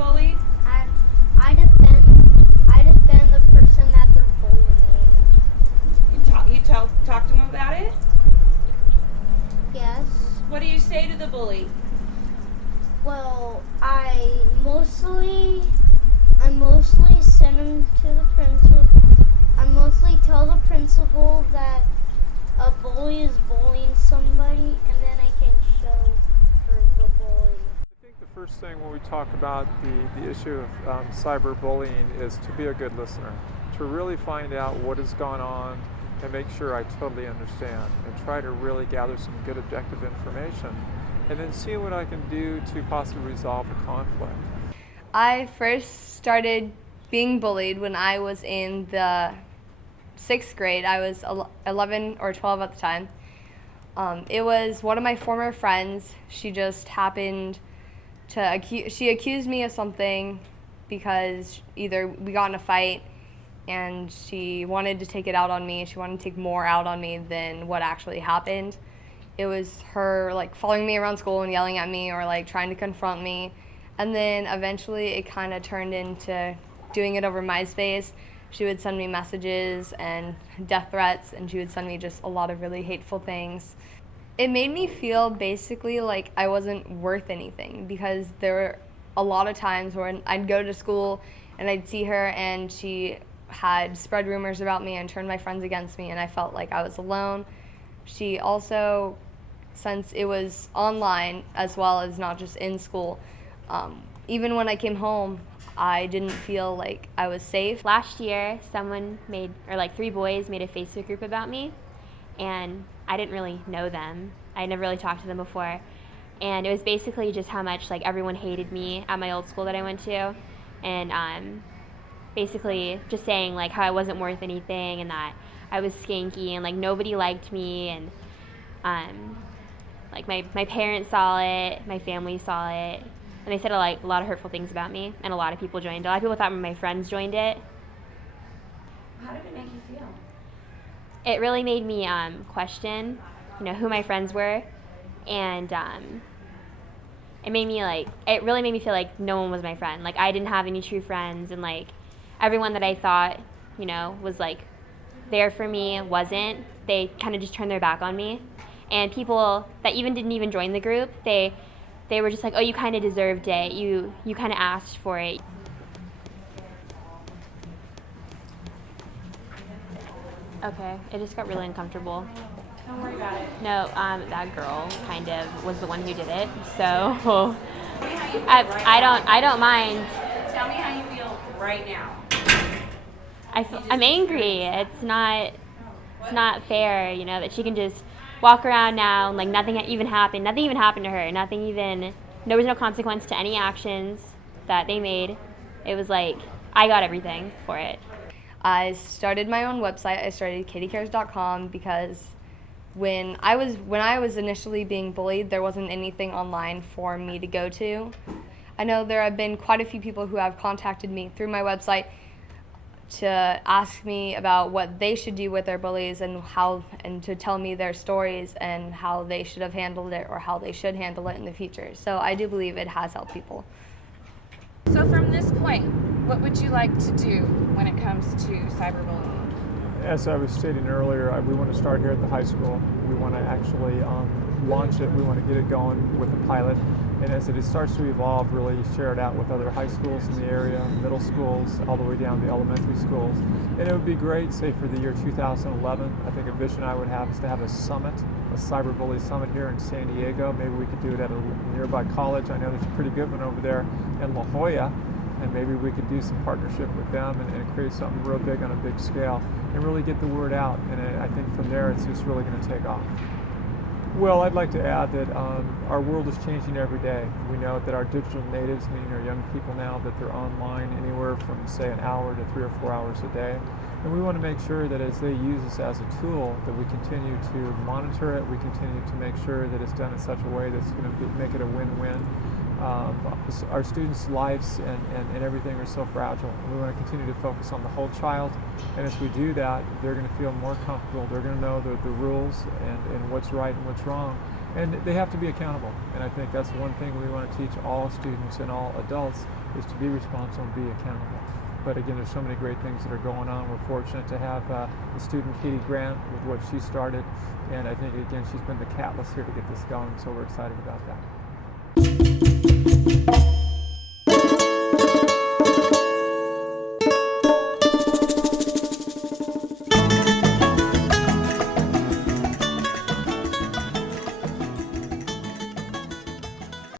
bullied? I defend the person that they're bullying. You talk to them about it? Yes. What do you say to the bully? Well, I mostly send them to the principal. I mostly tell the principal that a bully is bullying somebody, and then I can show for the bully. I think the first thing when we talk about the issue of cyberbullying is to be a good listener, to really find out what has gone on and make sure I totally understand, and try to really gather some good objective information, and then see what I can do to possibly resolve the conflict. I first started being bullied when I was in the 6th grade. I was 11 or 12 at the time. It was one of my former friends. She just happened to she accused me of something because either we got in a fight and she wanted to take it out on me. She wanted to take more out on me than what actually happened. It was her like following me around school and yelling at me or like trying to confront me. And then eventually it kind of turned into doing it over MySpace. She would send me messages and death threats, and she would send me just a lot of really hateful things. It made me feel basically like I wasn't worth anything, because there were a lot of times when I'd go to school and I'd see her and she had spread rumors about me and turned my friends against me, and I felt like I was alone. She also, since it was online as well as not just in school, even when I came home, I didn't feel like I was safe. Last year, someone made, or like 3 boys made a Facebook group about me, and I didn't really know them. I never really talked to them before. And it was basically just how much like everyone hated me at my old school that I went to, and basically just saying like how I wasn't worth anything and that I was skanky and like nobody liked me, and like my parents saw it, my family saw it, and they said like a lot of hurtful things about me, and a lot of people joined. A lot of people thought my friends joined it. How did it make you feel? It really made me question, who my friends were, and it really made me feel like no one was my friend. Like I didn't have any true friends, and like everyone that I thought, was like there for me wasn't. They kind of just turned their back on me, and people that didn't even join the group, they were just like, oh, you kind of deserved it. You kind of asked for it. Okay, it just got really uncomfortable. Don't worry about it. No, that girl kind of was the one who did it. So Tell me how you feel right now. I don't mind. Tell me how you feel right now. I'm angry. It's not fair, that she can just walk around now and like nothing even happened. Nothing even happened to her. There was no consequence to any actions that they made. It was like I got everything for it. I started my own website. I started kittycares.com because when I was initially being bullied, there wasn't anything online for me to go to. I know there have been quite a few people who have contacted me through my website to ask me about what they should do with their bullies and to tell me their stories and how they should have handled it or how they should handle it in the future. So I do believe it has helped people. So from this point, what would you like to do when it comes to cyberbullying? As I was stating earlier, we want to start here at the high school. We want to actually launch it. We want to get it going with a pilot. And as it starts to evolve, really share it out with other high schools in the area, middle schools, all the way down to elementary schools. And it would be great, say for the year 2011, I think a vision I would have is to have a summit, a cyberbully summit here in San Diego. Maybe we could do it at a nearby college. I know there's a pretty good one over there in La Jolla. And maybe we could do some partnership with them and create something real big on a big scale and really get the word out. And I think from there, it's just really going to take off. Well, I'd like to add that our world is changing every day. We know that our digital natives, meaning our young people now, that they're online anywhere from, say, an hour to 3 or 4 hours a day. And we want to make sure that as they use this as a tool, that we continue to monitor it, we continue to make sure that it's done in such a way that's going to make it a win-win. Our students' lives and everything are so fragile. We want to continue to focus on the whole child, and as we do that, they're going to feel more comfortable. They're going to know the rules and what's right and what's wrong, And they have to be accountable. And I think that's one thing we want to teach all students and all adults is to be responsible and be accountable. But again, there's so many great things that are going on. We're fortunate to have the student Katie Grant with what she started. And I think, again, she's been the catalyst here to get this going. So we're excited about that.